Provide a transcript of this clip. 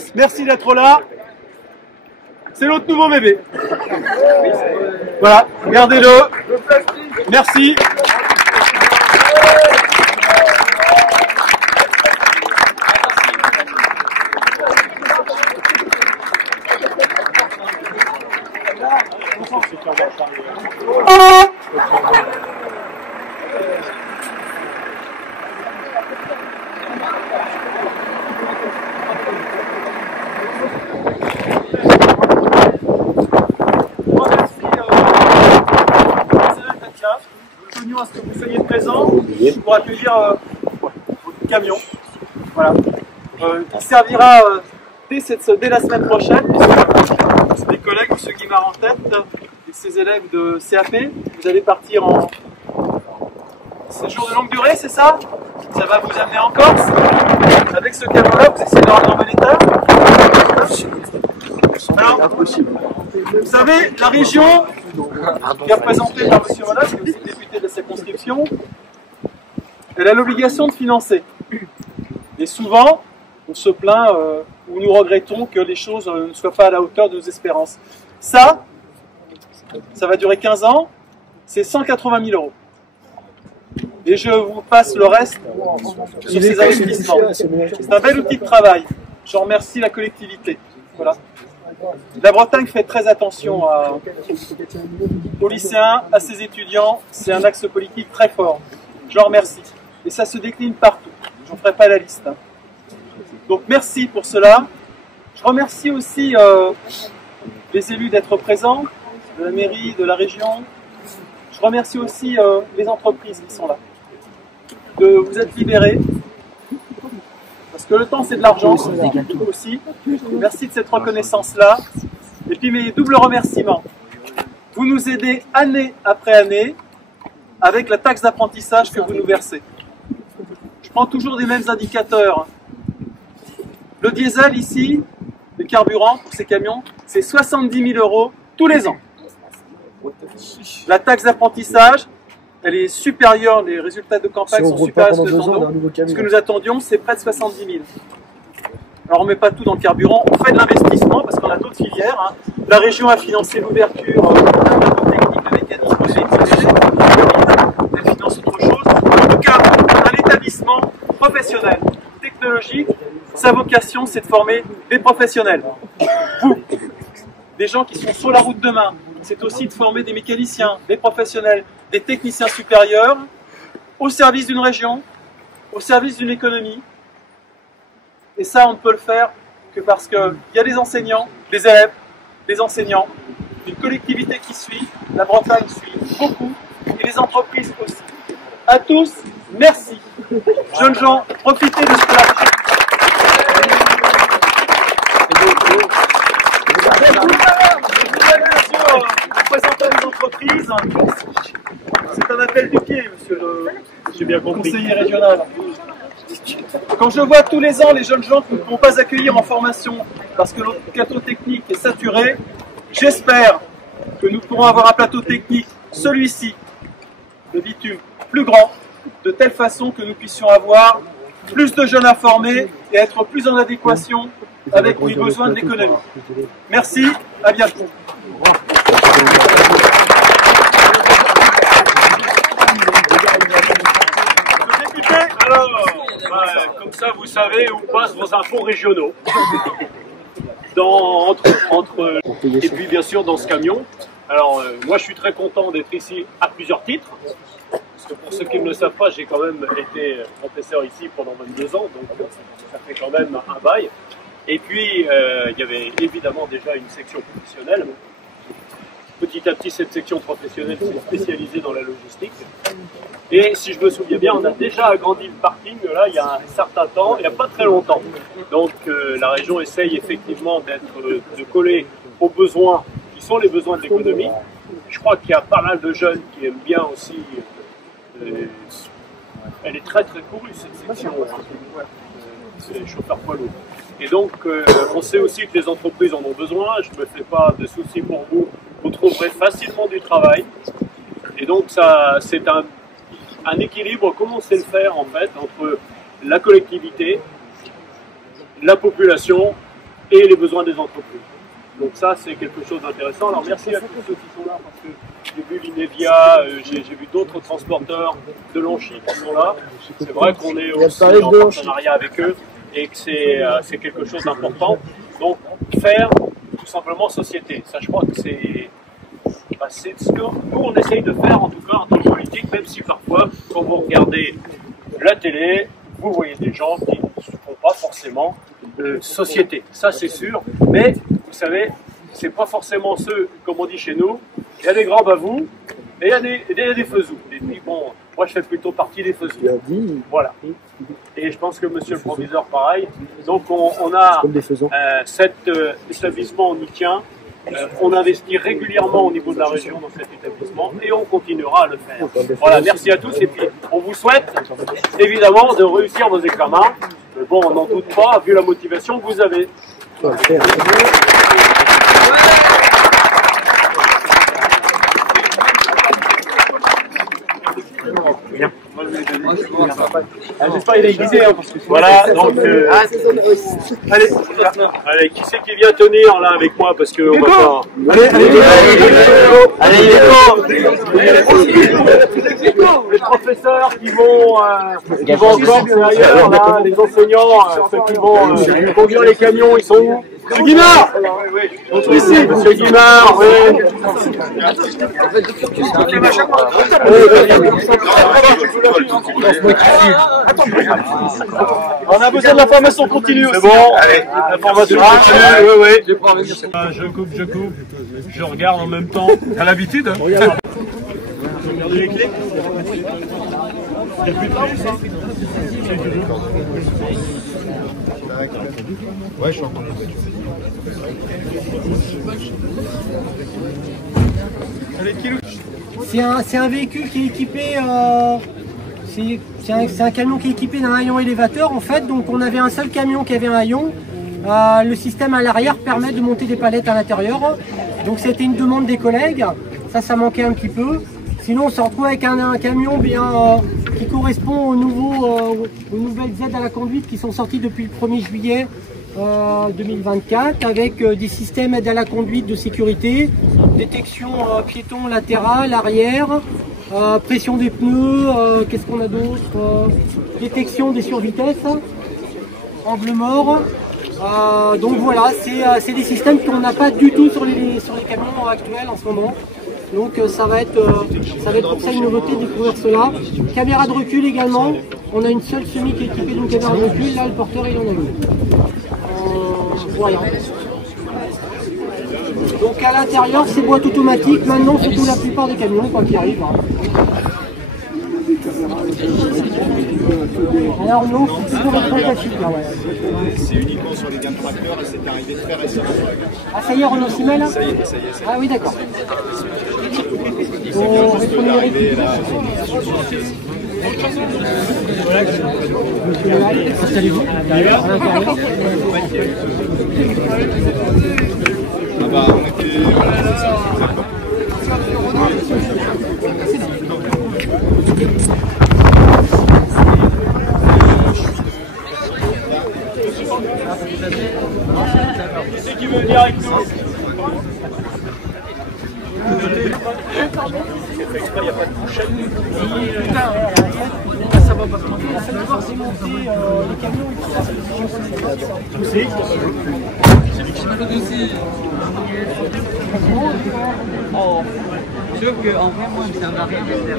tous, merci d'être là. C'est notre nouveau bébé. Voilà, regardez-le. Merci. À ce que vous soyez présents pour accueillir votre camion. Voilà. Il servira dès la semaine prochaine. Mes collègues, M. Guimard en tête, et ses élèves de CAP, vous allez partir en séjour de longue durée, c'est ça? Ça va vous amener en Corse. Avec ce camion-là, vous essayez de le rendre en bon état. Alors, vous savez, la région qui est représentée par M. Molas, qui est aussi député de la circonscription, elle a l'obligation de financer. Et souvent, on se plaint ou nous regrettons que les choses ne soient pas à la hauteur de nos espérances. Ça va durer 15 ans, c'est 180 000 €. Et je vous passe le reste sur ces investissements. C'est un bel outil de travail. Je remercie la collectivité. Voilà. La Bretagne fait très attention aux lycéens, à ses étudiants. C'est un axe politique très fort. Je leur remercie. Et ça se décline partout. Je n'en ferai pas la liste. Donc merci pour cela. Je remercie aussi les élus d'être présents, de la mairie, de la région. Je remercie aussi les entreprises qui sont là, de vous être libérés. Parce que le temps, c'est de l'argent aussi. Merci de cette reconnaissance-là. Et puis mes doubles remerciements. Vous nous aidez année après année avec la taxe d'apprentissage que vous nous versez. Je prends toujours des mêmes indicateurs. Le diesel ici, le carburant pour ces camions, c'est 70 000 € tous les ans. La taxe d'apprentissage, elle est supérieure, les résultats de campagne sont supérieurs à ce que nous attendions, c'est près de 70 000. Alors on ne met pas tout dans le carburant, on fait de l'investissement parce qu'on a d'autres filières. La région a financé l'ouverture d'un plateau technique de mécanisme électrique, elle finance autre chose. En tout cas, un établissement professionnel, technologique, sa vocation c'est de former des professionnels. Vous, des gens qui sont sur la route demain, c'est aussi de former des mécaniciens, des professionnels, des techniciens supérieurs au service d'une région, au service d'une économie. Et ça, on ne peut le faire que parce qu'il y a des enseignants, des élèves, des enseignants, une collectivité qui suit, la Bretagne suit beaucoup, et les entreprises aussi. À tous, merci. Jeunes gens, profitez de ce plat. Représentant des entreprises, c'est un appel du pied, monsieur le conseiller régional. Quand je vois tous les ans les jeunes gens qui ne pourront pas accueillir en formation parce que notre plateau technique est saturé, j'espère que nous pourrons avoir un plateau technique, celui-ci, de bitume, plus grand, de telle façon que nous puissions avoir plus de jeunes à former et être plus en adéquation avec les besoins de l'économie. Merci, à bientôt. Député, alors, comme ça vous savez où passent vos infos régionaux. Et puis bien sûr dans ce camion. Alors moi je suis très content d'être ici à plusieurs titres. Parce que pour ceux qui ne le savent pas, j'ai quand même été professeur ici pendant 22 ans, donc ça fait quand même un bail. Et puis, il y avait évidemment déjà une section professionnelle. Petit à petit, cette section professionnelle s'est spécialisée dans la logistique. Et si je me souviens bien, on a déjà agrandi le parking là il y a un certain temps, il n'y a pas très longtemps. Donc la région essaye effectivement de coller aux besoins qui sont les besoins de l'économie. Je crois qu'il y a pas mal de jeunes qui aiment bien aussi. Elle est très très courue cette section. C'est les chauffeurs poids lourds. Et donc, on sait aussi que les entreprises en ont besoin. Je ne me fais pas de soucis pour vous. Vous trouverez facilement du travail. Et donc, ça, c'est un équilibre. Comment on sait le faire, en fait, entre la collectivité, la population et les besoins des entreprises. Donc ça, c'est quelque chose d'intéressant. Alors merci à tous ceux qui sont là, parce que j'ai vu l'Inevia, j'ai vu d'autres transporteurs de Longchy qui sont là. C'est vrai qu'on est aussi en partenariat avec eux et que c'est quelque chose d'important. Donc faire tout simplement société. Ça, je crois que c'est ce que nous, on essaye de faire, en tout cas en tant que politique, même si parfois, quand vous regardez la télé, vous voyez des gens qui ne font pas forcément société. Ça, c'est sûr. Mais vous savez, c'est pas forcément ceux, comme on dit chez nous, il y a des grands bavous et il y a des faisous. Bon, moi, je fais plutôt partie des faisous. Voilà. Et je pense que monsieur le proviseur, pareil. Donc, on a cet établissement, on y tient. On investit régulièrement au niveau de la région dans cet établissement et on continuera à le faire. Voilà, merci à tous et puis on vous souhaite évidemment de réussir vos examens. Mais bon, on n'en doute pas, vu la motivation que vous avez. Bien. J'espère qu'il est aiguisé, hein, parce que voilà, donc allez, qui c'est qui vient tenir là avec moi, parce que on va faire... Les professeurs qui vont encore derrière, là, les enseignants, ceux qui vont conduire les camions, ils sont où? Monsieur Guimard! Ici, monsieur Guimard, oui. On a besoin de l'information continue. C'est bon, allez, l'information continue, oui. Je coupe, je regarde en même temps. T'as l'habitude, hein? Regarde les clés. Il n'y a plus de clés, ça? Ouais, je suis en train de... C'est un véhicule qui est équipé, c'est un camion qui est équipé d'un haillon élévateur en fait. Donc on avait un seul camion qui avait un haillon. Le système à l'arrière permet de monter des palettes à l'intérieur. Donc c'était une demande des collègues. Ça manquait un petit peu. Sinon on se retrouve avec un camion bien qui correspond aux nouvelles aides à la conduite qui sont sorties depuis le 1er juillet 2024 avec des systèmes aide à la conduite de sécurité, détection piéton latéral, arrière, pression des pneus, qu'est-ce qu'on a d'autre, détection des survitesses, angle mort. Donc voilà, c'est des systèmes qu'on n'a pas du tout sur les camions actuels en ce moment. Donc ça va être pour ça une nouveauté de découvrir cela. Caméra de recul également. On a une seule semi qui est équipée d'une caméra de recul. Là, le porteur, il en a une. Voilà. Donc à l'intérieur, c'est boîte automatique. Maintenant, surtout la plupart des camions, quoi qu'il arrive. Alors non, c'est toujours un classique là, ouais. C'est uniquement sur les gains de tracteur et c'est arrivé très récemment. Ah ça y est, Renault Simel? Ça y est. Ah oui, d'accord. C'est arrivé là. Installez-vous. Ah bah on était... Voilà, c'est ça, exactement. Qui c'est qui veut venir avec nous? C'est fait exprès, il n'y a pas de bouchette. Ça va pas trop. On fait devoir démonter les camions et tout ça, c'est Sauf qu'en vrai, moi, ça va rien faire.